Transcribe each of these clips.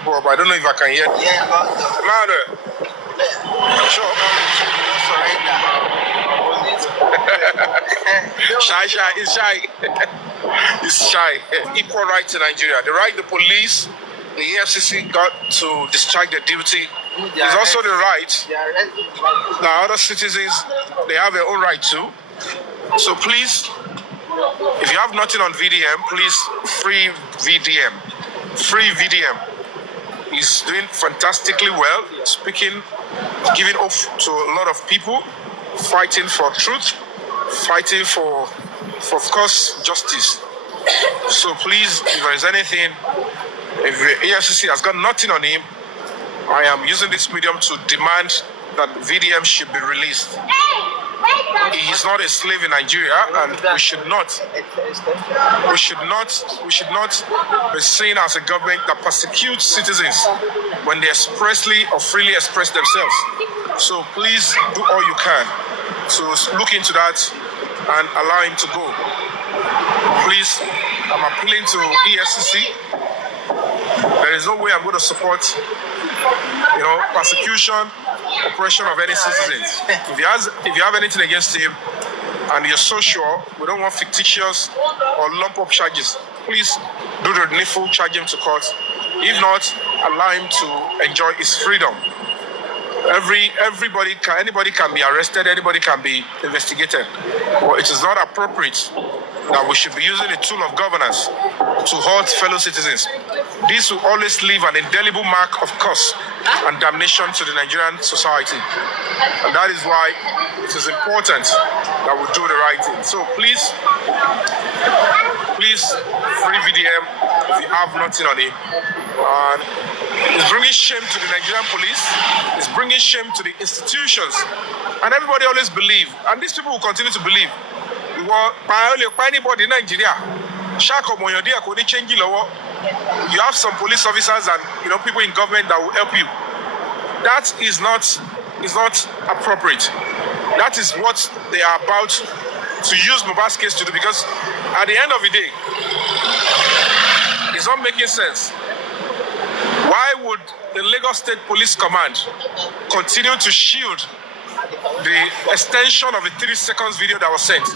people up. I don't know if I can hear. Yeah, Louder. Sure. Shy. It's shy. It's shy. Equal rights in Nigeria. The right the police, the EFCC got to discharge their duty. It's also the right that other citizens, they have their own right too. So please, if you have nothing on VDM, please free VDM. Free VDM. He's doing fantastically well, speaking, giving off to a lot of people, fighting for truth, fighting for of course, justice. So please, if there is anything, if the EFCC has got nothing on him, I am using this medium to demand that VDM should be released. He is not a slave in Nigeria, and we should not be seen as a government that persecutes citizens when they expressly or freely express themselves. So please do all you can to look into that and allow him to go. Please, I'm appealing to EFCC. There is no way I'm going to support, persecution, oppression of any citizens. If you have anything against him and you're so sure, we don't want fictitious or lump-up charges, please do the needful, charge him to court. If not, allow him to enjoy his freedom. Anybody can be arrested, anybody can be investigated. But it is not appropriate that we should be using a tool of governance to hurt fellow citizens. This will always leave an indelible mark of curse and damnation to the Nigerian society. And that is why it is important that we do the right thing. So please, free VDM if you have nothing on it. And it's bringing shame to the Nigerian police. It's bringing shame to the institutions. And everybody always believe, and these people will continue to believe, anybody in Nigeria, you have some police officers and people in government that will help you. That is not appropriate. That is what they are about to use Mohbad's case to do, because at the end of the day, it's not making sense. Why would the Lagos State Police Command continue to shield the extension of the 3 seconds video that was sent?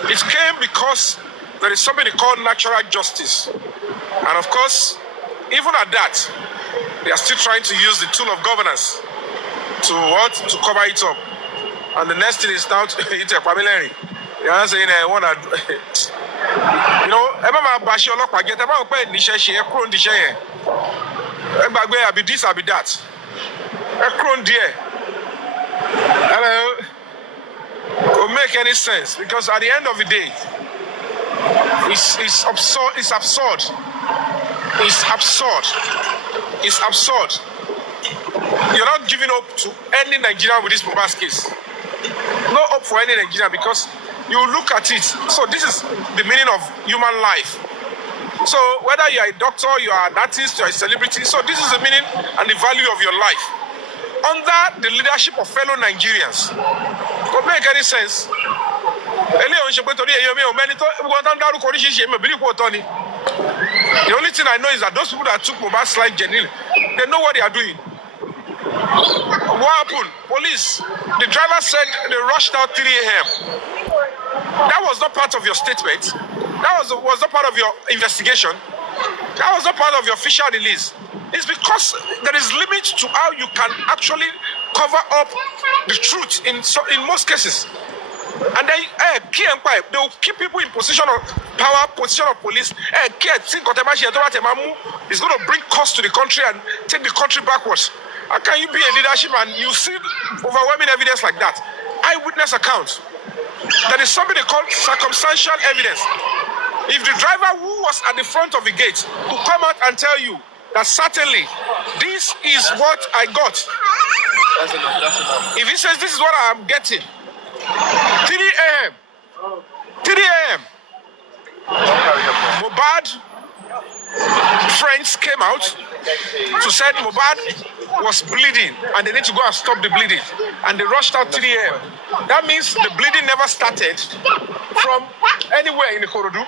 It came because there is something called natural justice. And of course, even at that, they are still trying to use the tool of governance to cover it up. And the next thing is now it's a family. You are saying I want to, I be this, I be that. Hello. Will make any sense, because at the end of the day, it's absurd. It's absurd. You're not giving up to any Nigerian with this Mohbad's case. No hope for any Nigerian, because you look at it. So this is the meaning of human life. So whether you are a doctor, you are an artist, you are a celebrity, so this is the meaning and the value of your life under the leadership of fellow Nigerians. Could make any sense? The only thing I know is that those people that took Mohbad's life genuinely, they know what they are doing. What happened? Police. The driver said they rushed out 3 a.m. That was not part of your statement. That was not part of your investigation. That was not part of your official release. It's because there is limit to how you can actually cover up the truth in most cases. And then they will keep people in position of power, position of police. It's going to bring cost to the country and take the country backwards. How can you be in leadership and you see overwhelming evidence like that? Eyewitness accounts. There is something they call circumstantial evidence. If the driver who was at the front of the gate will come out and tell you that certainly this is what I got. That's enough. If he says this is what I am getting, 3 a.m. Mohbad friends came out to say Mohbad was bleeding and they need to go and stop the bleeding. And they rushed out 3 a.m. That means the bleeding never started from anywhere in the Ikorodu.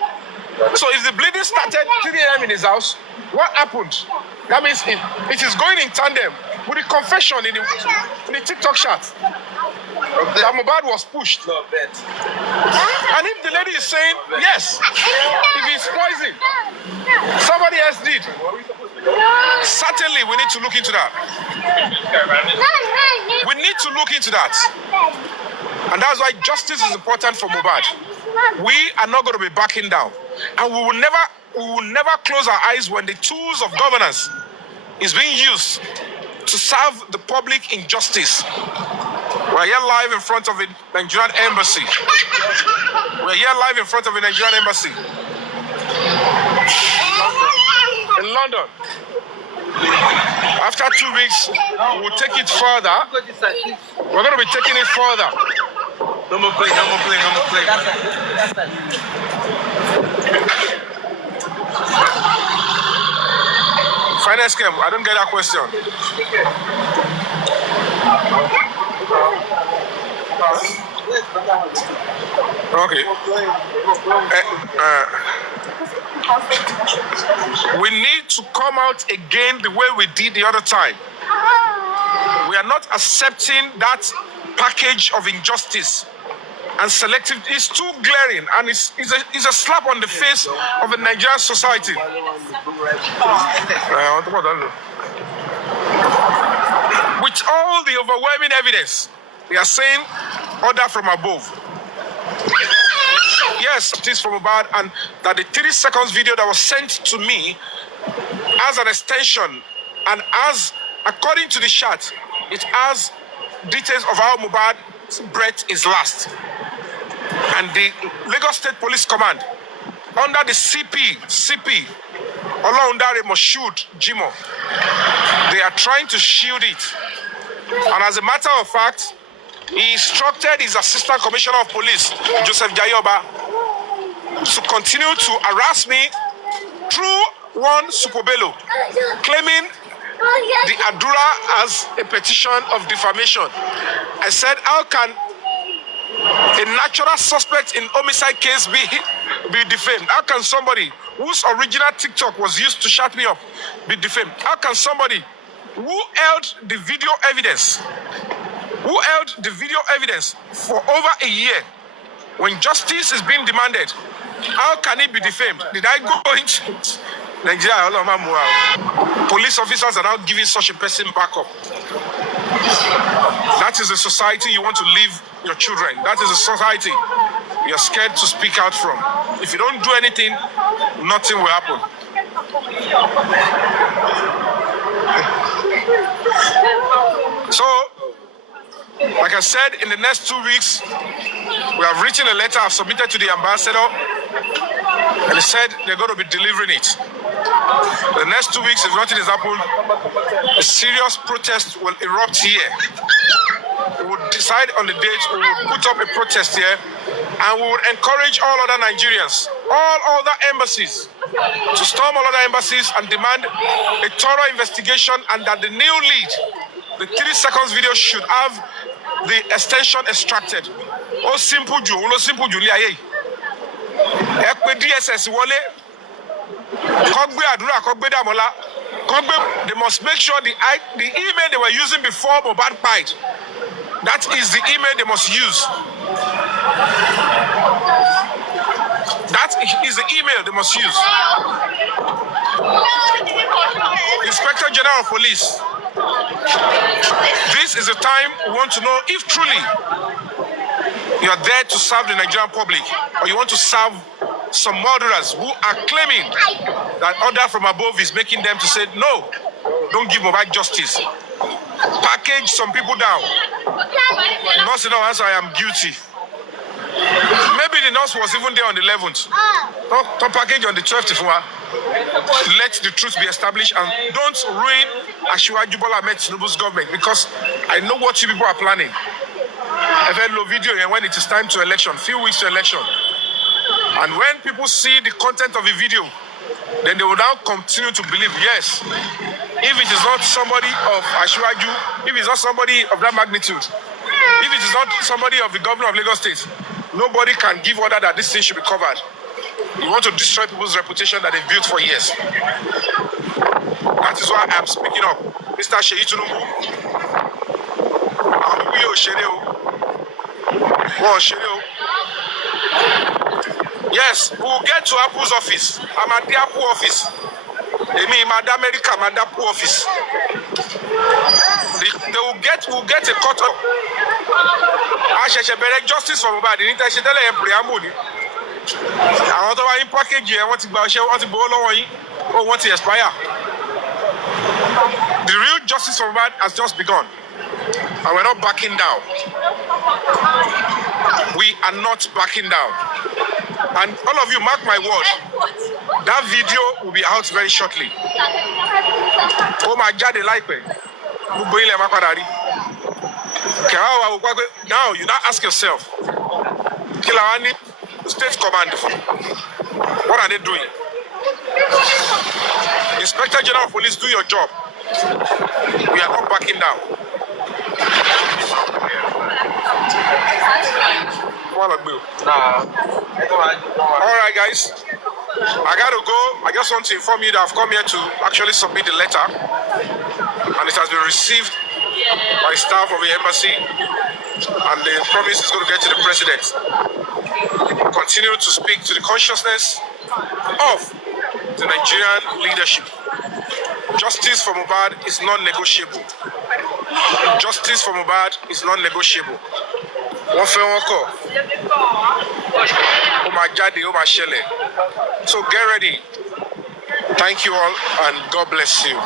So if the bleeding started 3 a.m. in his house, what happened? That means it is going in tandem with the confession in the TikTok chat that Mohbad was pushed. And if the lady is saying, yes, if it's poison, somebody else did, certainly we need to look into that. We need to look into that. And that's why justice is important for Mohbad. We are not going to be backing down. And we will never close our eyes when the tools of governance is being used to serve the public injustice. We're here live in front of the Nigerian embassy. We're here live in front of the Nigerian embassy in London. After 2 weeks, we will take it further. We're going to be taking it further. No more play, no more play, no more play. Finance scam, I don't get that question. Okay. We need to come out again the way we did the other time. We are not accepting that package of injustice and selective. It's too glaring and it's a slap on the face of the Nigerian society. With all the overwhelming evidence, they are saying order from above. Yes, it is from Mohbad, and that the 30 seconds video that was sent to me as an extension, and as according to the chat, it has details of how Mohbad's breath is last. And the Lagos State Police Command, under the CP, Olaundare Moshood Jimo, they are trying to shield it. And as a matter of fact, he instructed his Assistant Commissioner of Police, Joseph Jayoba, to continue to harass me through one Supobelo, claiming the Adura as a petition of defamation. I said, how can a natural suspect in homicide case be defamed? How can somebody whose original TikTok was used to shut me up be defamed? How can somebody who held the video evidence for over a year, when justice is being demanded, how can it be defamed? Did I go into Nigeria? Police officers are now giving such a person backup. That is a society you want to leave your children. That is a society you're scared to speak out from. If you don't do anything, nothing will happen. So, like I said, in the next 2 weeks, we have written a letter I've submitted to the ambassador, and he said they're going to be delivering it. The next 2 weeks, if nothing has happened, a serious protest will erupt here. We will decide on the date, we will put up a protest here, and we will encourage all other Nigerians, all other embassies, to storm all other embassies and demand a thorough investigation, and that the new lead, the 3 seconds video, should have the extension extracted. Oh, simple Julia. DSS wọlé, kọ́gbé àdúrà, kọ́gbé dàmọ́lá, they must make sure the email they were using before Mohbad died, that is the email they must use. That is the email they must use. Inspector General of Police, this is the time we want to know if truly you are there to serve the Nigerian public, or you want to serve some murderers who are claiming that order from above is making them to say, no, don't give Mohbad justice. Package some people down. Nurse now answer, I am guilty. Maybe the nurse was even there on the 11th. Don't package on the 12th. Let the truth be established, and don't ruin Asiwaju Bola Ahmed Tinubu's government, because I know what you people are planning. I've heard no video, and when it is time to election, few weeks to election, and when people see the content of the video, then they will now continue to believe, yes, if it is not somebody of Ashwaju, if it's not somebody of that magnitude, if it is not somebody of the governor of Lagos State, nobody can give order that this thing should be covered. You want to destroy people's reputation that they've built for years. That is why I'm speaking up. Mr. Sheyi Tinubu, we will share yes, we will get to Apple's office. I'm at the Apple office. I mean, Madam America, Madam Apple office. They will get a cut up. I shall be justice for Mohbad. The international preamble. I want to buy in package. I want to buy. I want to borrow money. Or want to expire. The real justice for Mohbad has just begun, and we're not backing down. We are not backing down. And all of you, mark my word, that video will be out very shortly. Oh my God, they like me. Now, you now ask yourself, Kilawani, State Command, what are they doing? Inspector General of Police, do your job. We are not backing down. All right, guys. I gotta go. I just want to inform you that I've come here to actually submit the letter, and it has been received by staff of the embassy, and the promise is going to get to the president. Continue to speak to the consciousness of the Nigerian leadership. Justice for Mohbad is non-negotiable. Justice for Mohbad is non-negotiable. One fẹ́ wọn kọ̀, ó máa jáde, ó máa ṣẹlẹ̀. So get ready. Thank you all and God bless you.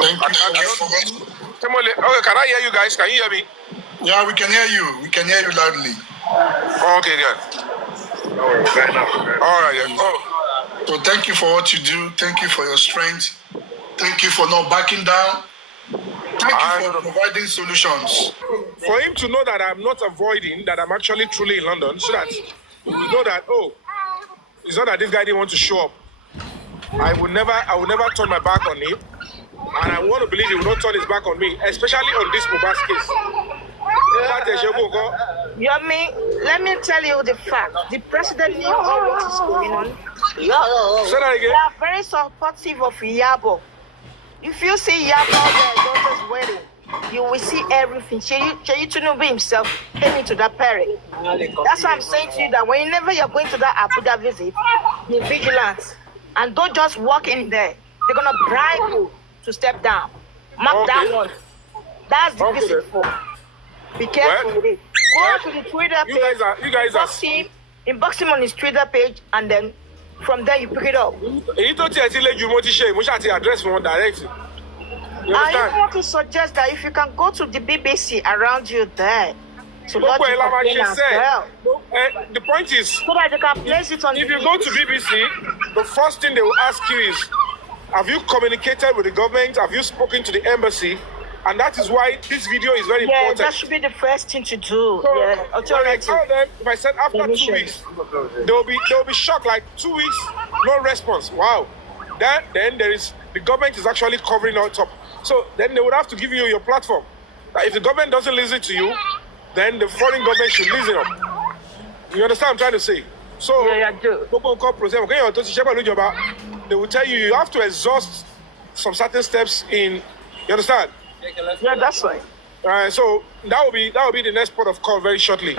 Thank you so much. Okay, can I hear you guys? Can you hear me? Yeah, we can hear you. We can hear you loudly. Okay, good. All right, yeah. Oh. So thank you for what you do. Thank you for your strength. Thank you for not backing down. Thank you for providing solutions. For him to know that I'm not avoiding, that I'm actually truly in London, so that you know that, oh, it's not that this guy didn't want to show up. I would never turn my back on him, and I want to believe he will not turn his back on me, especially on this Mohbad case. Yomi, let me tell you the fact. The president knew all what is going on. Say that again. They are very supportive of Yabo. If you see Yabo their daughter's wedding, you will see everything. Sheyi Tinubu himself came into that parade. That's why I'm saying to you that whenever you're going to that Abuja visit, be vigilant. And don't just walk in there. They're going to bribe you to step down. Mark that one. That's the visit for. Be careful with it. Go to the Twitter page. You guys are inbox him on his Twitter page, and then from there you pick it up. You address one directly. I even want to suggest that if you can go to the BBC around you there to lodge your complaint as well. The point is, so that they can place it on. If you go to BBC, the first thing they will ask you is, have you communicated with the government? Have you spoken to the embassy? And that is why this video is very important. Yeah, that should be the first thing to do. So, yeah, when I tell them, if I said after 2 weeks, they'll be shocked. Like 2 weeks, no response. Wow. Then there is the government is actually covering on top. So then they would have to give you your platform. If the government doesn't listen to you, then the foreign government should listen up. You understand what I'm trying to say? So yeah, I do. They will tell you have to exhaust some certain steps in. You understand? Yeah, that's right. So that will be the next port of call very shortly.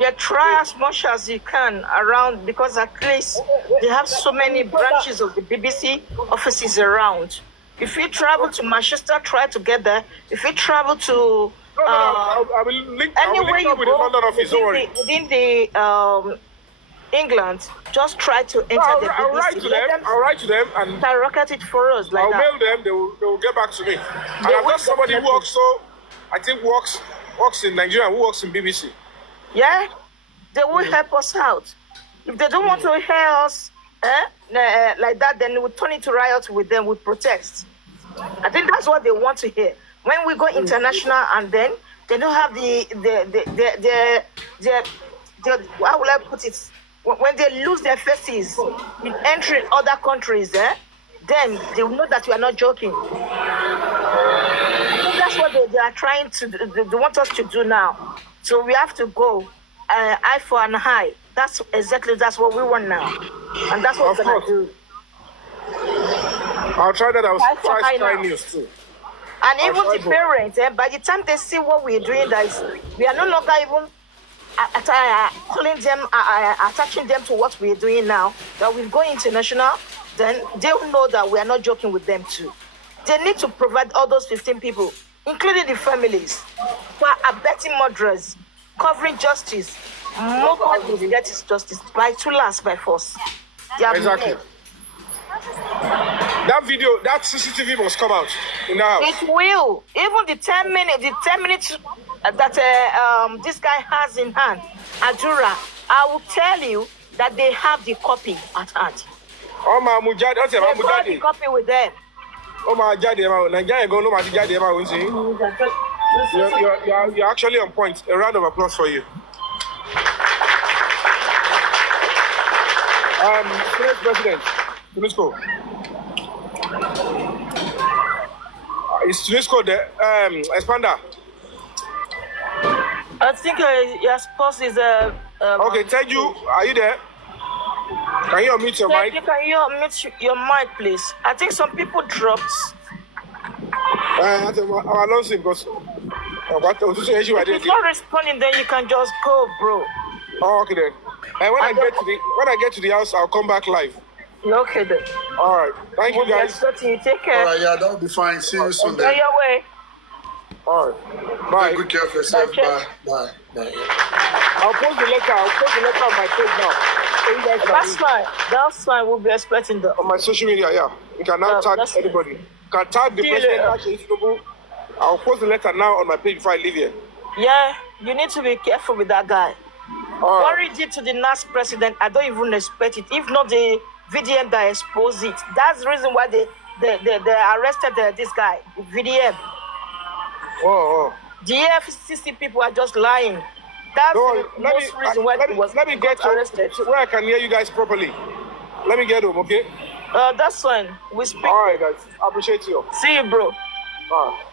Yeah, try as much as you can around, because at least they have so many branches of the BBC offices around. If you travel to Manchester, try to get there. If you travel to I will link anywhere you with the London office. within the England, just try to enter the BBC. I'll write to them and rocket it for us. Like I'll that. mail them. They will get back to me. And I've got somebody who works in Nigeria, who works in BBC. Yeah, they will help us out. If they don't want to hear us like that, then we turn it to riot with them, with protest. I think that's what they want to hear. When we go international, and then they don't have the how will I put it? when they lose their faces in entering other countries, then they will know that we are not joking. So that's what they are trying to do. They want us to do now. So we have to go eye for an eye. That's what we want now. And that's what we're going to do. I'll try that. I was Sky News too. And even the parents, by the time they see what we're doing, we are no longer even calling them, attaching them to what we're doing now, that we go international, then they will know that we are not joking with them too. They need to provide all those 15 people, including the families, who are abetting murderers, covering justice. Nobody will get his justice by last by force. Exactly. That video, that CCTV must come out in the house. It will. Even the 10 minutes that this guy has in hand, Adura, I will tell you that they have the copy at hand. Oh my mujadi, they got the copy with them. Oh my jadi, you're actually on point. A round of applause for you. Senate President, Tunisco. Is Tunisco the expander? I think your spouse is okay, thank you. Are you there? Can you unmute your mic? Can you unmute your mic, please? I think some people dropped. I lost him because if he's not responding, then you can just go, bro. Oh, okay then. And when I get to the house, I'll come back live. Okay then. All right. Thank you guys. You take care. All right, yeah, that'll be fine. See you soon. Enjoy your way. All right. Bye. Take good care of yourself. Bye. I'll post the letter on my page now. So you guys That's fine. That's fine. We'll be expecting that. On my social media, yeah. You can now tag anybody. You can tag the president. I'll post the letter now on my page before I leave here. Yeah, you need to be careful with that guy. What he did to the last president, I don't even expect it. If not the VDM that exposed it. That's the reason why they arrested this guy, VDM. Oh. The FCC people are just lying. That's the most reason why he was arrested. Where I can hear you guys properly. Let me get home, okay? That's fine. We speak. All right, guys. I appreciate you. See you, bro. All right.